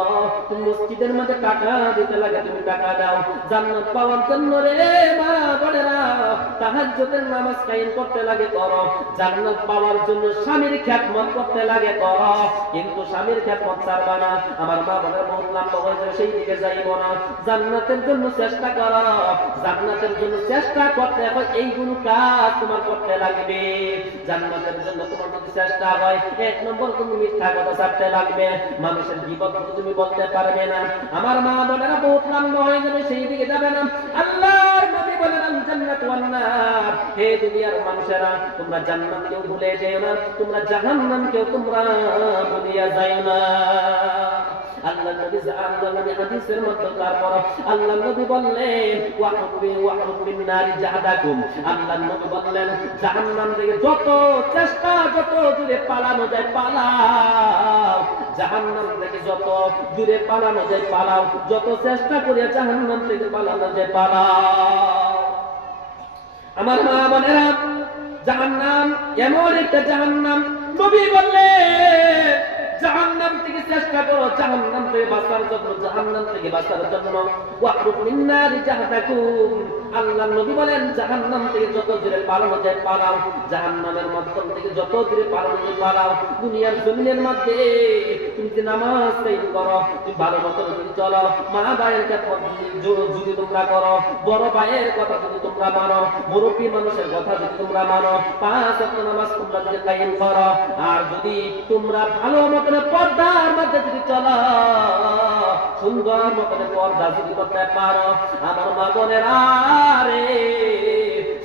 তুমি মসজিদের মধ্যে টাকা দিতে লাগে তুমি টাকা দাও। জান্নাত পাওয়ার জন্য রে মা বোনেরা তাহাজ্জুদের নামাজ কায়েম করতে লাগে করো। জান্নাত পাওয়ার জন্য স্বামীর খিদমত করতে লাগে করো। কিন্তু স্বামীর খিদমত ছাড়বা না। আমার মা বোনের বহুত লম্বা হয়ে যাবে, সেই দিকে যাইব না। জান্নাতের জন্য চেষ্টা করো। জান্নাতের জন্য চেষ্টা করতে হবে, এইগুলো কাজ তোমার করতে লাগবে। জান্নাতের জন্য তোমার যদি চেষ্টা হয়, এক নম্বর তুমি মিথ্যা কথা ছাড়তে লাগবে। মানুষের গীবত তুমি বলতে পারবে না। আমার মা বোনেরা বহুত লম্বা হয়ে যাবে, সেই দিকে যাবে না। আল্লাহর নবী বলেন জান্নাত ওয়ান নার, হে দুনিয়ার মানুষেরা তোমরা জান্নাত কেউ ভুলে যেও না, তোমরা জাহান্নাম কেউ তোমরা ভুলিয়া যাও না। আল্লাহ নবী হাদিসের মধ্যে তারপর আল্লাহ নবী বললেন ওয়াহুবিন নারি জাহাদাকুম। আল্লাহ নবী বললেন জাহান্নাম থেকে যত চেষ্টা যত দূরে পালানো যায় পালাও। জাহান্নাম থেকে যত দূরে পালানো যায় পালাও। যত চেষ্টা করে জাহান্নাম থেকে পালানো যায় পালাও। আমার মা বোনেরা জাহান্নাম এমন একটা জাহান্নাম, নবী বললেন জাহান্নাম থেকে চেষ্টা করো, জাহান্নাম থেকে বাঁচার জন্য, জাহান্নাম থেকে বাঁচার জন্য ওয়াহরুব মিন নারি জাহাদাকুম। আল্লাহ নবী বলেন জাহান্নাম থেকে যত দূরে পালানো যায় পালাও। জাহান্নামের মাধ্যম থেকে যত দূরে পালানো যায় পালাও। দুনিয়ার জমিনের মধ্যে তুমি যে নামাজ কায়েম করো, তুমি ভালো মতো যদি চলো, মা ভাইয়ের কথা যদি তোমরা করো, বড় ভাইয়ের কথা যদি তোমরা মানো, মুরব্বী মানুষের কথা যদি তোমরা মানো, 5 ওয়াক্ত নামাজ তোমরা যদি কায়েম করো, আর যদি তোমরা ভালো মতো পর্দার মধ্যে যদি চলো, সুন্দর মতন পর্দা যদি করতে পারো, আমার মা বোনেরা রে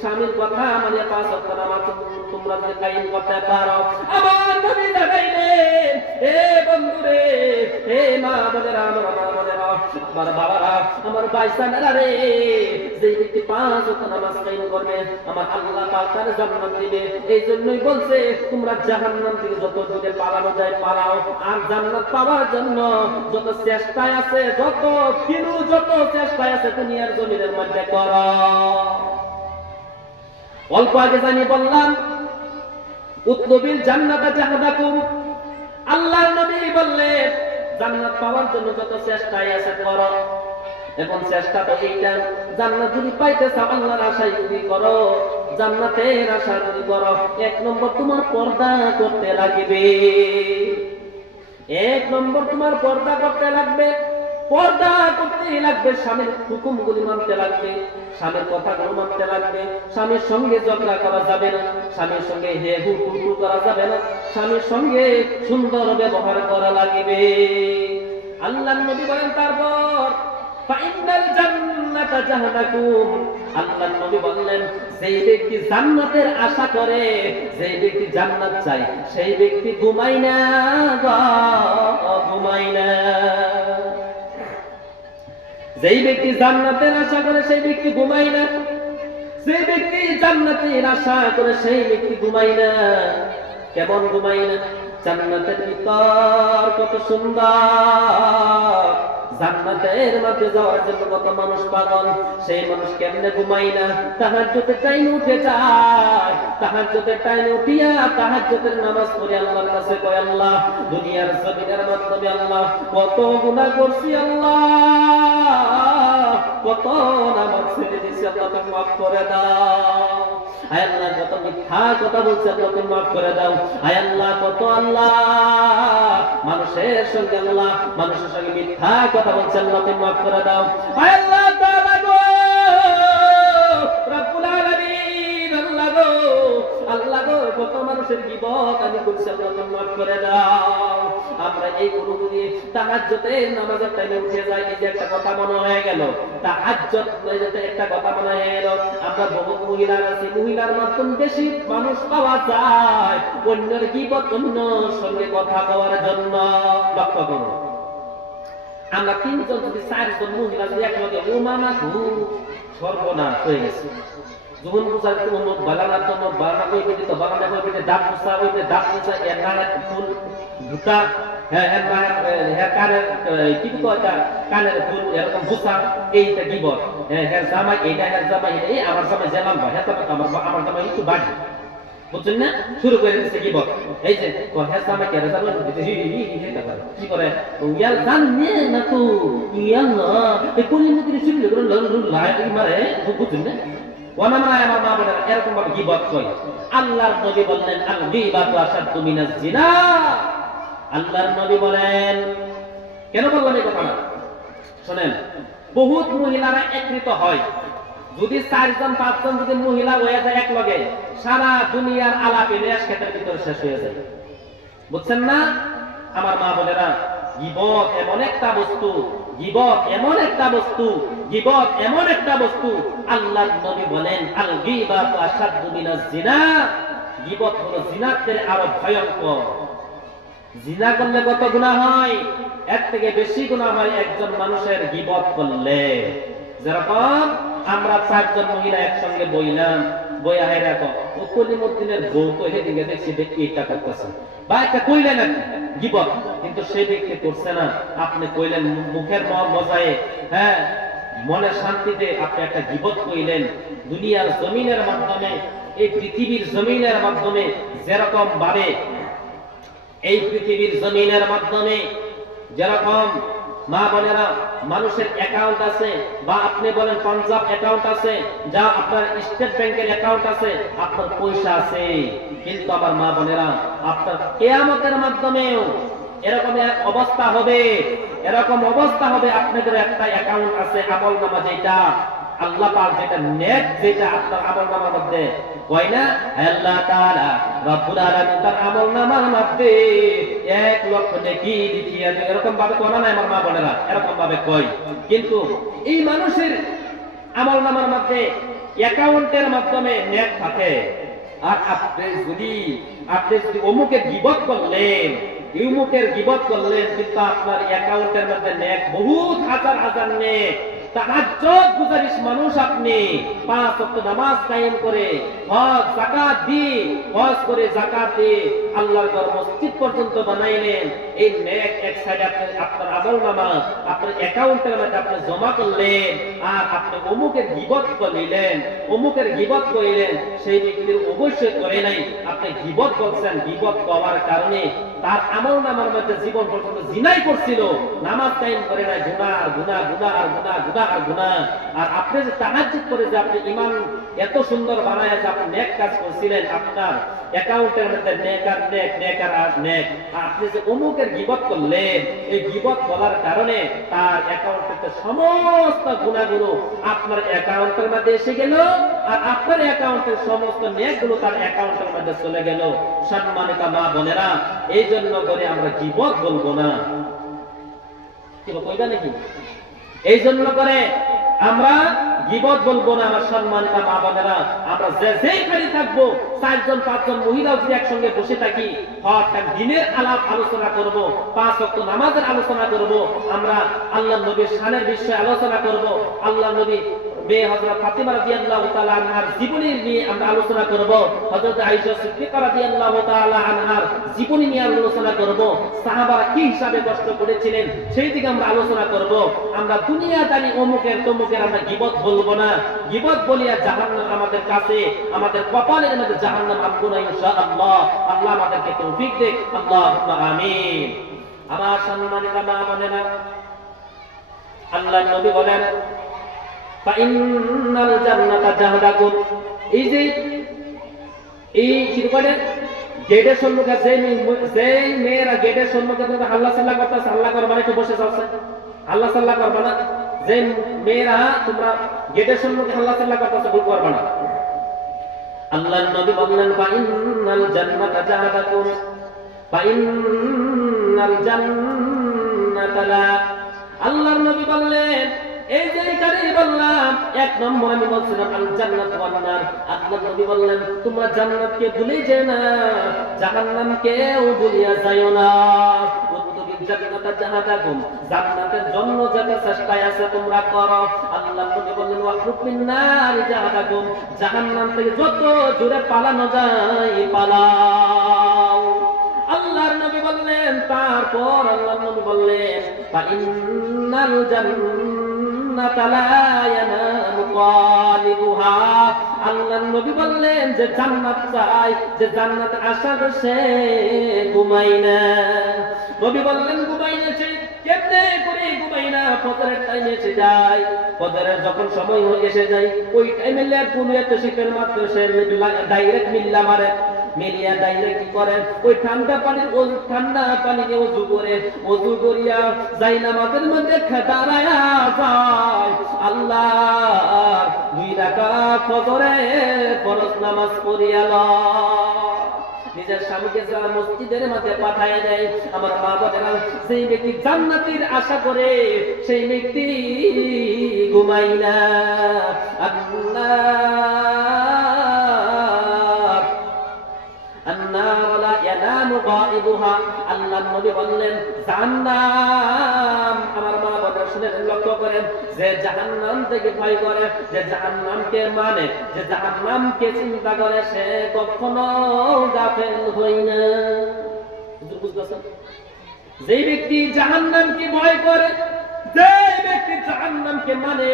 স্বামীর কথা মানে 5 ওয়াক্ত নামাজ তোমরা যদি কায়েম করতে পারো, আমার নবী দেখাইলেন হে বন্ধুরে, হে মা বোনেরা, আমার মা বোনেরা, আমার বাবারা, আমার ভাইসানেরা রে, যে ব্যক্তি 5 ওয়াক্ত নামাজ কায়েম করবে আমার আল্লাহ পাক তার জান্নাত দিবে। এই জন্যই বলছে তোমরা জাহান্নাম থেকে যত দূরে পালানো যায় পালাও। আর জান্নাত পাওয়ার জন্য যত চেষ্টা আছে, যত কিনু যত চেষ্টা আছে দুনিয়ার জমিনের মধ্যে করো। অল্প আগে জানি বললাম উতলুবিল জান্নাতা জাহাদাকুম। আল্লাহর নবী বললেন জান্নাত পাওয়ার জন্য যত চেষ্টাই আছে করো। এখন চেষ্টা তো এইটা, জান্নাত যদি পাইতে চাও আল্লাহর আশায় যদি করো, জান্নাতের আশা যদি করো, 1 নম্বর তোমার পর্দা করতে লাগবে। 1 নম্বর তোমার পর্দা করতে লাগবে। পর্দা করতে লাগবে, স্বামীর হুকুমগুলি মানতে লাগবে, স্বামীর কথাগুলো মানতে লাগবে। স্বামীর সঙ্গে ঝগড়া করা যাবে না, স্বামীর সঙ্গে হে হু হু করা যাবে না, স্বামীর সঙ্গে সুন্দর ব্যবহার করা লাগবে। আল্লাহর নবী বলেন তারপর ফাইনাল জান্নাতা জাহাদাকুম। আল্লাহর নবী বললেন যেই ব্যক্তি জান্নাতের আশা করে, যেই ব্যক্তি জান্নাত চায়, সেই ব্যক্তি ঘুমায় না, ঘুমায় না। যেই ব্যক্তি জান্নাতের আশা করে সেই ব্যক্তি ঘুমায় না। যেই ব্যক্তি জান্নাতের আশা করে সেই ব্যক্তি ঘুমায় না। কেমন ঘুমায় না? জান্নাতের ভিতর কত সুন্দর, জান্নাতের মধ্যে যাওয়ার জন্য কত মানুষ পাগল, সেই মানুষ কেমনে ঘুমায় না? তাহাজ্জুদের টাইমে উঠে যায়, তাহাজ্জুদের টাইমে উঠিয়া তাহাজ্জুদের নামাজ পড়ে আল্লাহর কাছে কয় আল্লাহ দুনিয়ার জমিনের মাধ্যমে আল্লাহ কত গুনাহ করছি, আল্লাহ কত নামাজ ছেড়ে দিয়েছি, আল্লাহ তুমি মাফ করে দাও। আয় আল্লাহ কত মিথ্যা কথা বলছি, আল্লাহ তুমি মাফ করে দাও। আয় আল্লাহ কত আল্লাহ মানুষের সঙ্গে, আল্লাহ মানুষের সঙ্গে মিথ্যা কথা বলছি, আল্লাহ তুমি মাফ করে দাও। আয় আল্লাহ তাআলা গো রব্বুল আলামিন, আল্লাহ গো, আল্লাহ গো কত মানুষের গীবত আমি করছি, আল্লাহ তুমি মাফ করে দাও। আমরা এই গুরুগুলি তাহাজ্জুদের নামাজের টাইমে উঠে যাই, এই যে একটা কথা মনে হয়ে গেল, তাহাজ্জুদ যাতে একটা কথা মনে হয়ে গেল। আমরা বহু মহিলা আছি, মহিলার মাধ্যমে বেশি মানুষ পাওয়া যায় অন্যের গীবত, অন্যর সঙ্গে কথা বলার জন্য। লক্ষ্য করো, আমরা 3 জন যদি 4 জন মহিলা যদি একলগে ও মামা খুব সর্বনাশ হয়ে গেছে। যখন বুঝার কোনো বাগানা তো বাগানা কই পেতে, তো বাগানা কই পেতে দাঁত মুছা, কই পেতে দাঁত মুছা, এর না ফুল ভুতা হ্যাঁ হ্যাঁ কানের কি কথা কানের ফুল এরকম বুসা এইটা গিবত। হ্যাঁ হ্যাঁ জামাই এইটা হ্যাঁ জামাই এই আমার জামাই জেলাম বা হ্যাঁ আমার জামাই একটু বাড়ি বুঝছেন না শুরু করে দিচ্ছে গিবত। এই যে হ্যাঁ জামাই কেন জামাই কি করে ইয়াল জান নে না তো ইয়াল না এই কোন মুখে শুনলে করে লাই মারে বুঝছেন না ওয়ানামায় আমার মা বলেন এরকম ভাবে গীবত কই। আল্লাহর নবী বললেন আল গীবাতু আশাদ্দু মিনাজ জিনা। আল্লাহর নবী বলেন, কেন বললাম এই কথাটা শুনেন, বহুত মহিলারা একত্রিত হয়, যদি 4 জন 5 জন যদি মহিলা হয়ে যায় এক লগে, সারা দুনিয়ার আলাপে নেশ ক্ষেতের ভিতরে শেষ হয়ে যায়। বুঝছেন না আমার মা বোনেরা, গীবত এমন একটা বস্তু, গীবত এমন একটা বস্তু, গীবত এমন একটা বস্তু আল্লাহর নবী বলেন আল গীবাতু আশাদ্দু মিনাজ জিনা। গীবত হলো জিনার চেয়ে আরো ভয়ঙ্কর। জিনা করলে কত গুনাহ হয়? এর থেকে বেশি গুনাহ হয় একজন মানুষের গীবত করলে। যেরকম আমরা 4 জন মহিলা একসঙ্গে বইলাম, বইয়া হয় রাখো ও কলিমুদ্দিনের বউ তো হেদিকে দেখছি দেখি এটা করতেছে বা একটা কইলেন নাকি গীবত, কিন্তু সেই ব্যক্তি করছে না, আপনি কইলেন মুখের মজায়ে, হ্যাঁ মনের শান্তিতে আপনি একটা গীবত কইলেন। দুনিয়ার জমিনের মাধ্যমে, এই পৃথিবীর জমিনের মাধ্যমে যেরকম ভাবে, এই পৃথিবীর জমিনের মাধ্যমে যেরকম মা বোনেরা মানুষের অ্যাকাউন্ট আছে, বা আপনি বলেন পাঞ্জাব অ্যাকাউন্ট আছে, যা আপনার স্টেট ব্যাংকের অ্যাকাউন্ট আছে, আপনার পয়সা আছে, কিন্তু আমার মা বোনেরা আপনার কিয়ামতের মাধ্যমেও এরকম অবস্থা হবে, এরকম অবস্থা হবে আপনাদের একটা অ্যাকাউন্ট আছে আমলনামা, যেটা আল্লাহ পাক যেটা নেট, যেটা আপনার আমলনামার মধ্যে কয় না আল্লাহ তাআলা রব্বুল আলামিন তার আমলনামার মধ্যে 1 লক্ষ নেকি লিখিয়া দেন, এরকম ভাবে কোনা নাই আমার মা বোনেরা, এরকম ভাবে কয়। কিন্তু এই মানুষের আমলনামার মধ্যে অ্যাকাউন্টের মাধ্যমে নেট থাকে, আর আপনি যদি অমুকের গীবত করলেন, ইউমুকের গীবত করলেন, কিন্তু আপনার অ্যাকাউন্টের মধ্যে নেট বহুত হাজার হাজার নেট, তাহাজ্জুদ গুজারিশ মানুষ, আপনি 5 ওয়াক্ত নামাজ কায়েম করে, হজ যাকাত দিয়ে, হজ করে যাকাত দিয়ে আল্লাহর ঘর মসজিদ পর্যন্ত বানাইলেন, এই নেক এক সাইডে আপনার আমলনামা আপনার অ্যাকাউন্টের মধ্যে আপনি জমা করলেন, আর আপনি অমুকের গীবত করলেন, অমুকের গীবত করিলেন, সেই ব্যক্তির অবশ্যই করে নাই, আপনি গীবত করছেন, গীবত করার কারণে তার আমলনামার মধ্যে জীবন পর্যন্ত জিনাই করছিল, নামাজ কায়েম করে নাই, গুনাহ গুনাহ গুনাহ আর গুনাহ গুনাহ আর গুনাহ। আর আপনি যে তাহাজ্জুদ করে যে আপনি ঈমান এত সুন্দর বানায় যে আপনি নেক কাজ করছিলেন, আপনার অ্যাকাউন্টের মধ্যে নেক আর নেক, নেক আর নেক, আর আপনি যে অমুকের গীবত করলেন, এই গীবত বলার কারণে তার অ্যাকাউন্টে সমস্ত গুনাহগুলো আপনার অ্যাকাউন্টের মধ্যে এসে গেল, আর আপনার অ্যাকাউন্টের সমস্ত নেকগুলো তার অ্যাকাউন্টের মধ্যে চলে গেল। সম্মানিত মা বোনেরা, এই জন্য করে আমরা গীবত বলবো না, কি কইবা নাকি? এই জন্য করে আমরা গীবত বলবো না। আমার সম্মানিত মা বোনেরা, আমরা যেখানে থাকবো 4 জন 5 জন মহিলাও যদি একসঙ্গে বসে থাকি, হঠাৎ দিনের আলোচনা করব, 5 ওয়াক্ত নামাজের আলোচনা করব, আমরা আল্লাহর নবীর শানের বিষয়ে আলোচনা করব, আল্লাহর নবী মেয়ে হযরত ফাতিমা রাদিয়াল্লাহু তাআলা আনহার জীবনী নিয়ে আমরা আলোচনা করব, হযরত আয়েশা সিদ্দিকা রাদিয়াল্লাহু তাআলা আনহার জীবনী নিয়ে আলোচনা করব, সাহাবারা কি হিসাবে কষ্ট করেছিলেন সেই দিকে আমরা আলোচনা করব। আমরা দুনিয়াদারি অমুকের তমুকের আমরা গীবত বলবো না। গীবত বলিয়া জাহান্নাম আমাদের কাছে, আমাদের কপালের মধ্যে জাহান্নাম আনবো না ইনশাআল্লাহ। আল্লাহ আমাদেরকে তৌফিক দেখ, আল্লাহুম্মা আমিন। আমার সম্মানিত মা বোনেরা, আল্লাহর নবী বলেন ফাইন্নাল জান্নাতা জাহাদাকুম, এই যে এই কি বলে গেটের সম্মুখে যে মেয়েরা গেটের সম্মুখে আল্লাহ সাল্লাহ করতেছে, আল্লাহ করবা একটু বসে যাচ্ছে, আল্লাহ সাল্লাহ করবা না, যে মেয়েরা তোমরা গেটের সম্মুখে আল্লাহ সাল্লাহ করতেছে ভুল করবা না। আল্লাহর নবী বললেন ফাইন্নাল জান্নাতা জাহাদাকুম ফাইন্নাল জান্নাতা লা, আল্লাহর নবী বললেন এই যে এখানে বললাম 1 নম্বর আমি বলছিলাম আল জান্নাত ওয়ান নার, আল্লাহর নবী বললেন তোমরা জান্নাতকে ভুলে যেও না, জাহান্নামকেও ভুলিয়া যাও না। জান্নাতা জাহাদাকুম, জান্নাতের জন্য যেটা চেষ্টায় আছে তোমরা করো। আল্লাহর নবী বললেন ওয়াকুফ মিন নার জাহাদাকুম, জাহান্নাম থেকে যত জোরে পালানো যায় পালাও। আল্লাহর নবী বললেন, তারপর আল্লাহর নবী বললেন, ফা ইন্নাল জান্নাতা লা ইয়ানামু কালিবুহা। আল্লাহর নবী বললেন যে জান্নাত চাই, যে জান্নাত আশা করে সে ঘুমায় না। নবী বললেন ঘুমায় না সে কেমনে করে ঘুমায় না? ফজরের টাইমে এসে যায়, ফজরের যখন সময় এসে যায় ওই টাইমে ল্যাব গুলো এত শীতের মাত্র সে ডাইরেক্ট মিল্লা মারে, মিলিয়া ডাইরেক্ট কি করে ওই ঠান্ডা পানিকে ওযু করে, ওযু করিয়া যাই নামাজের মধ্যে দাঁড়ায়া যায়, আল্লাহ 2 রাকাত ফজরে ফরজ নামাজ পড়িয়া নিজের স্বামীকে যারা মসজিদের মধ্যে পাঠায় দেয়। আমার মা বোনেরা, সেই ব্যক্তি জান্নাতের আশা করে সেই ব্যক্তি ঘুমাই না। আল্লাহর নবী বললেন জাহান্নাম, আমার মা বোনেরা শুনেন, লক্ষ্য করেন, যে জাহান্নাম থেকে ভয় করে, যে জাহান্নামকে মানে, যে জাহান্নামকে চিন্তা করে, সে কখনো গাফেল হয় না। বুঝতেছেন? যে ব্যক্তি জাহান্নামকে ভয় করে, যে ব্যক্তি জাহান্নামকে মানে,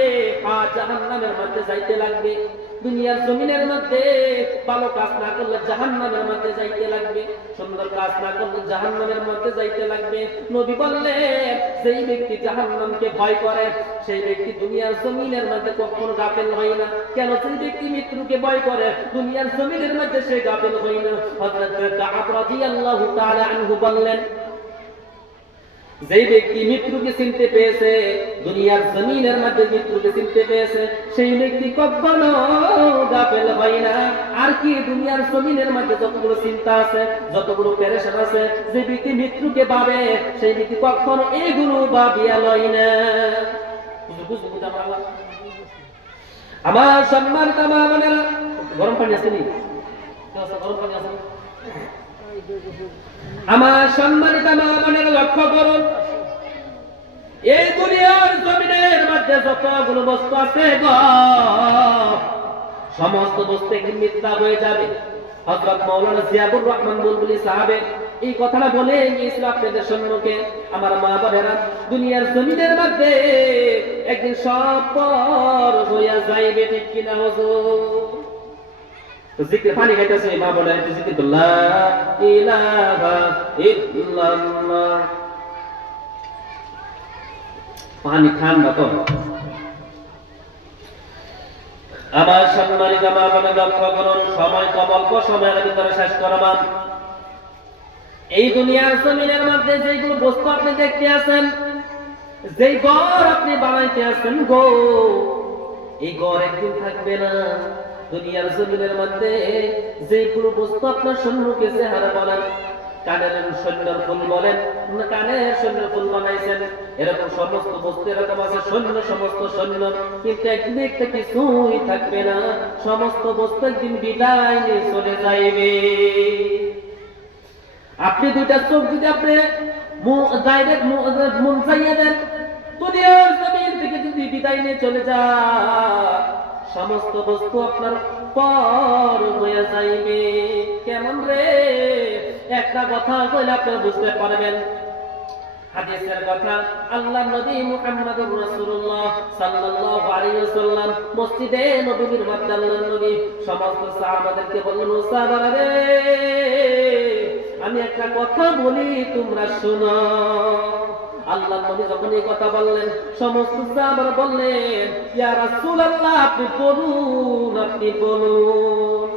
আর জাহান্নামের মধ্যে যাইতে লাগবে। দুনিয়ার জমিনের মধ্যে ভালো কাজ না করলে জাহান্নামের মধ্যে যাইতে লাগবে, সুন্দর কাজ না করলে জাহান্নামের মধ্যে যাইতে লাগবে। নবী বললেন সেই ব্যক্তি জাহান্নামকে ভয় করে, সেই ব্যক্তি দুনিয়ার জমিনের মধ্যে কখনো গাফেল হয় না। কেন? সেই ব্যক্তি মৃত্যুকে ভয় করে, দুনিয়ার জমিনের মধ্যে সে গাফেল হয় না। হযরত কাব রাদিয়াল্লাহু তাআলা আনহু বললেন, যেই ব্যক্তি মৃত্যুকে চিনতে পেয়েছে, দুনিয়ার জমিনের মধ্যে মৃত্যুকে চিনতে পেয়েছে, সেই ব্যক্তি কখনো গাফেল হয় না। আর কি দুনিয়ার জমিনের মধ্যে যতগুলো চিন্তা আছে, যতগুলো পেরেশান আছে, যে ব্যক্তি মৃত্যুকে ভাবে, সেই ব্যক্তি কখনো এগুলো ভাবিয়া লয় না। আমার সম্মানিত মা বোনেরা, গরম পানি আছে নি? গরম পানি আছে? আমার সম্মানিত মা বোনেরা, লক্ষ্য করুন, এই দুনিয়ার জমিনের মধ্যে যতগুলো বস্তু আছে সমস্ত বস্তু একদিন মিথ্যা হয়ে যাবে। হযরত মাওলানা জিয়াউর রহমান বুলবুলি সাহেব এই কথাটা বলে গিয়েছিল আপনাদের সম্মুখে। আমার মা বোনেরা, দুনিয়ার জমিনের মধ্যে একদিন সব পর হইয়া যাইবে, ঠিক কিনা হুজুর? জিকির পানি খাইতেছে, মা বলে একটু জিকির, লা ইলাহা ইল্লাল্লাহ। পানি ঠান্ডা তো। আমার সম্মানিত মা বোনেরা, লক্ষ্য করুন, সময় কম, অল্প সময়ের ভিতরে শেষ করলাম। এই দুনিয়ার জমিনের মধ্যে যেগুলো বস্তু আপনি দেখতে আছেন, যেই ঘর আপনি বানাইতে আছেন গো, এই ঘর একদিন থাকবে না। দুনিয়ার জমিনের মধ্যে যেগুলো বস্তু আপনার সম্মুখে চেহারা বলেন, কানের সৈন্যর ফুল বলেন, কানের সৈন্যর ফুল বানাইছেন, এরকম সমস্ত বস্তু এরকম আছে, সৈন্য সমস্ত সৈন্য, কিন্তু একদিন একটা কিছুই থাকবে না। সমস্ত বস্তু একদিন বিদায় নিয়ে চলে যাইবে। আপনি দুইটা চোখ যদি আপনি ডাইরেক্ট মন চাইয়ে দেন, দুনিয়ার জমিন থেকে যদি বিদায় নিয়ে চলে যায়, সমস্ত বস্তু আপনার পর হয়ে যাইবে। কেমন রে? একটা কথা কইলে আপনি বুঝতে পারবেন। হাদিসের কথা, আল্লাহর নবী মুহাম্মদুর রাসূলুল্লাহ সাল্লাল্লাহু আলাইহি ওয়াসাল্লাম মসজিদে নববীর মধ্যে আল্লাহর নবী সমস্ত সাহাবাদেরকে বললেন, ও সাহাবারা রে, আমি একটা কথা বলি, তোমরা শোনো। আল্লাহর নবী যখন এই কথা বললেন, সমস্ত সাহাবারা বললেন, ইয়া রাসূলুল্লাহ, আপনি বলুন, আপনি বলুন।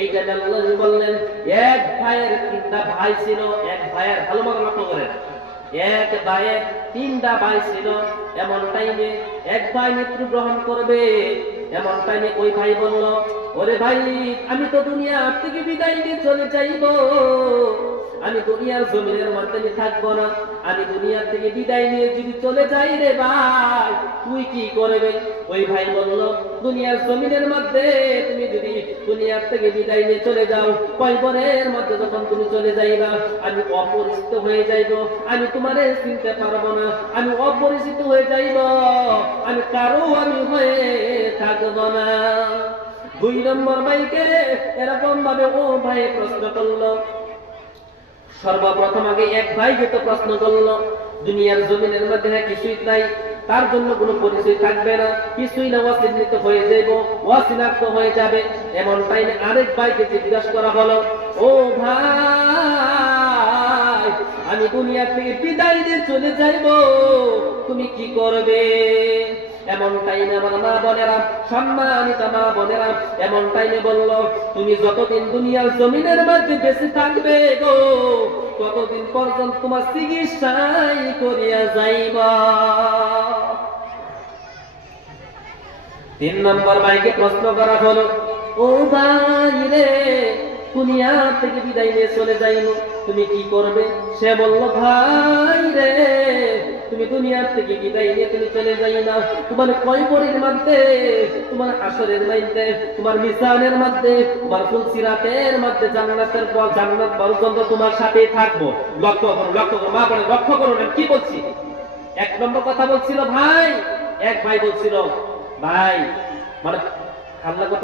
এইটা আল্লাহ বললেন, এক ভাইয়ের 3টা ভাই ছিল, এক ভাইয়ের, ভালো মতো লক্ষ্য করেন, এক ভাইয়ের 3টা ভাই ছিল। এমন টাইমে এক ভাই মৃত্যুগ্রহণ করবে, এমন টাইমে ওই ভাই বলল, ওরে ভাই, আমি তো দুনিয়া থেকে বিদায় নিয়ে চলে যাইব, আমি দুনিয়ার জমিনের মধ্যে থাকবো না, আমি দুনিয়া থেকে বিদায় নিয়ে যদি চলে যাই রে ভাই, তুই কি করবে? ওই ভাই বলল, দুনিয়ার জমিনের মধ্যে তুমি যদি দুনিয়ার থেকে বিদায় নিয়ে চলে যাও, কয়বরের মধ্যে যখন তুমি চলে যাইবা, আমি অপরিচিত হয়ে যাইব, আমি তোমারে চিনতে পারবো না, আমি অপরিচিত হয়ে যাইব, আমি কারো আমি হয়ে থাকবো না। 2 নম্বর ভাইকে এরকম ভাবে ও ভাই প্রশ্ন করলো, সর্বপ্রথম আগে এক ভাই যেত প্রশ্ন করলো, দুনিয়ার জমিনের মধ্যে কিছুই নাই, তার জন্য কোনো পরিচয় থাকবে না, কিছুই না, অচিহ্নিত হয়ে যাইব, অচিনাক্ত হয়ে যাবে। এমন টাইমে আরেক ভাইকে জিজ্ঞাসা করা হলো, ও ভাই, আমি দুনিয়া থেকে বিদায় দিয়ে চলে যাইব, তুমি কি করবে? এমন টাইমে আমার মা বোনেরা, সম্মানিত মা বোনেরা, এমন টাইমে বলল, তুমি যতদিন দুনিয়ার জমিনের মধ্যে বেঁচে থাকবে গো, ততদিন পর্যন্ত তোমার চিকিৎসাই করিয়া যাইবা। 3 নম্বর ভাইকে প্রশ্ন করা হলো, ও ভাই রে, দুনিয়া থেকে বিদায় নিয়ে চলে যাইব, তুমি কি করবে? সে বলল, ভাই রে, তুমি দুনিয়ার থেকে বিদায় নিয়ে তুমি চলে যাই না, তোমার কয়বরের মধ্যে, তোমার হাসরের মধ্যে, তোমার মিজানের মধ্যে, তোমার ফুলসিরাতের মধ্যে জান্নাতের পর জান্নাত পর্যন্ত তোমার সাথে থাকবো। লক্ষ্য করো, লক্ষ্য করো মা বলে, লক্ষ্য করো না কি বলছি। 1 নম্বর কথা বলছিল ভাই, এক ভাই বলছিল, ভাই মানে আল্লাহ